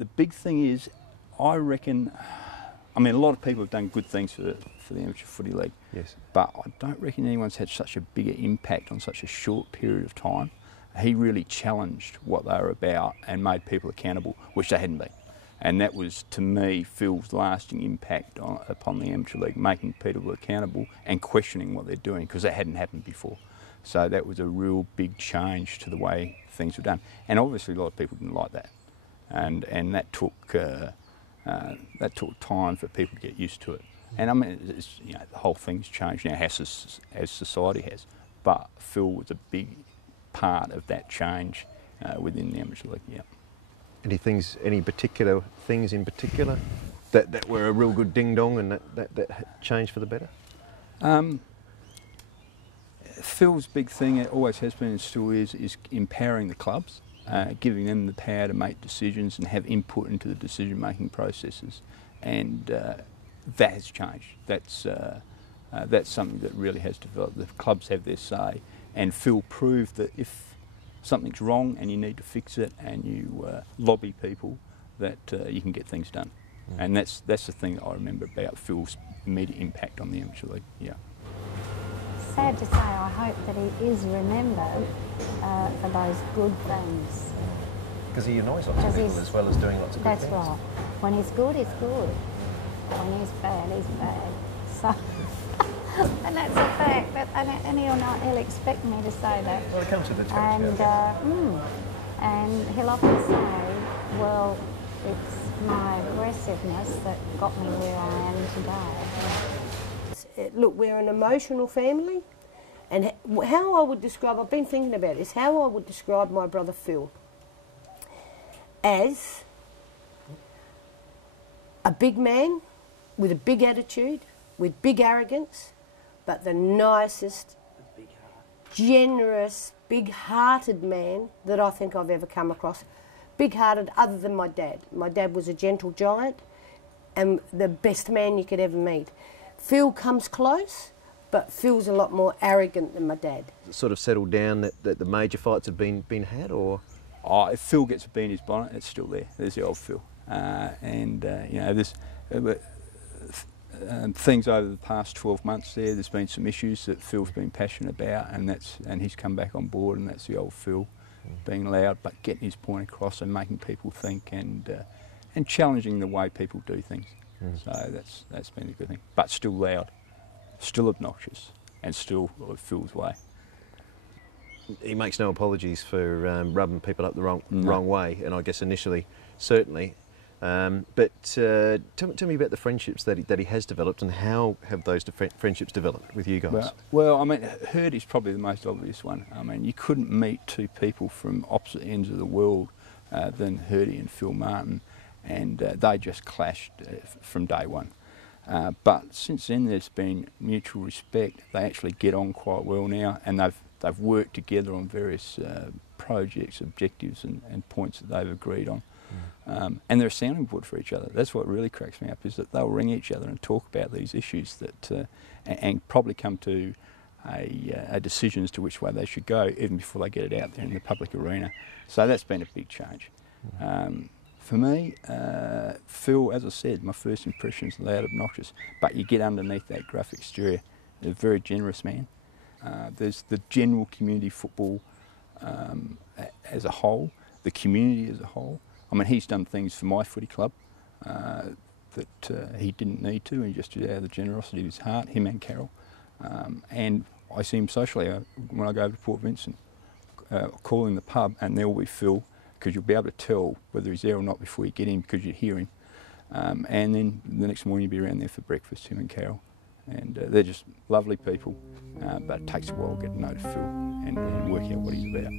the big thing is, I reckon, I mean, a lot of people have done good things for the Amateur Footy League. Yes. But I don't reckon anyone's had such a bigger impact on such a short period of time. He really challenged what they were about and made people accountable, which they hadn't been. And that was, to me, Phil's lasting impact upon the Amateur League, making people accountable and questioning what they're doing, because that hadn't happened before. So that was a real big change to the way things were done. And obviously a lot of people didn't like that. And that took time for people to get used to it. And I mean, you know, the whole thing's changed now as society has. But Phil was a big part of that change within the Amateur League, yeah. Any particular things in particular that were a real good ding dong and that changed for the better? Phil's big thing, it always has been and still is empowering the clubs, giving them the power to make decisions and have input into the decision-making processes, and that has changed. That's something that really has developed. The clubs have their say, and Phil proved that if something's wrong and you need to fix it, and you lobby people, that you can get things done. And that's the thing that I remember about Phil's immediate impact on the Amateur League. Yeah. Sad to say, I hope that he is remembered for those good things. Because he annoys lots of people as well as doing lots of good things. That's right. When he's good, he's good. When he's bad, he's bad. So, and that's a fact. And he'll expect me to say that. Well, it comes with the territory. And he'll often say, well, it's my aggressiveness that got me where I am today. Look, we're an emotional family, and how I would describe, I've been thinking about this, how I would describe my brother Phil as a big man with a big attitude, with big arrogance, but the nicest, generous, big-hearted man that I think I've ever come across. Big-hearted other than my dad. My dad was a gentle giant and the best man you could ever meet. Phil comes close, but Phil's a lot more arrogant than my dad. Sort of settled down that the major fights have been had, or? Oh, if Phil gets a bee in his bonnet, it's still there. There's the old Phil. You know, there's things over the past 12 months there's been some issues that Phil's been passionate about, and he's come back on board, and that's the old Phil, being loud but getting his point across and making people think, and challenging the way people do things. So that's been a good thing. But still loud, still obnoxious, and still Phil's way. He makes no apologies for rubbing people up the wrong way, and I guess initially, certainly. But tell me about the friendships that he has developed, and how have those friendships developed with you guys? Well, I mean, Hurdy's probably the most obvious one. I mean, you couldn't meet two people from opposite ends of the world than Hurdy and Phil Martin, and they just clashed from day one. But since then, there's been mutual respect. They actually get on quite well now, and they've worked together on various projects, objectives, and points that they've agreed on. And they're a sounding board for each other. That's what really cracks me up, is that they'll ring each other and talk about these issues and probably come to a decision as to which way they should go, even before they get it out there in the public arena. So that's been a big change. For me, Phil, as I said, my first impression is loud, obnoxious, but you get underneath that gruff exterior. He's a very generous man. There's the general community football as a whole, the community as a whole. I mean, he's done things for my footy club that he didn't need to, and he just did out of the generosity of his heart, him and Carol. And I see him socially when I go over to Port Vincent, calling the pub, and there will be Phil, because you'll be able to tell whether he's there or not before you get in, because you hear him. And then the next morning you'll be around there for breakfast, him and Carol. And they're just lovely people, but it takes a while to get to know Phil and work out what he's about.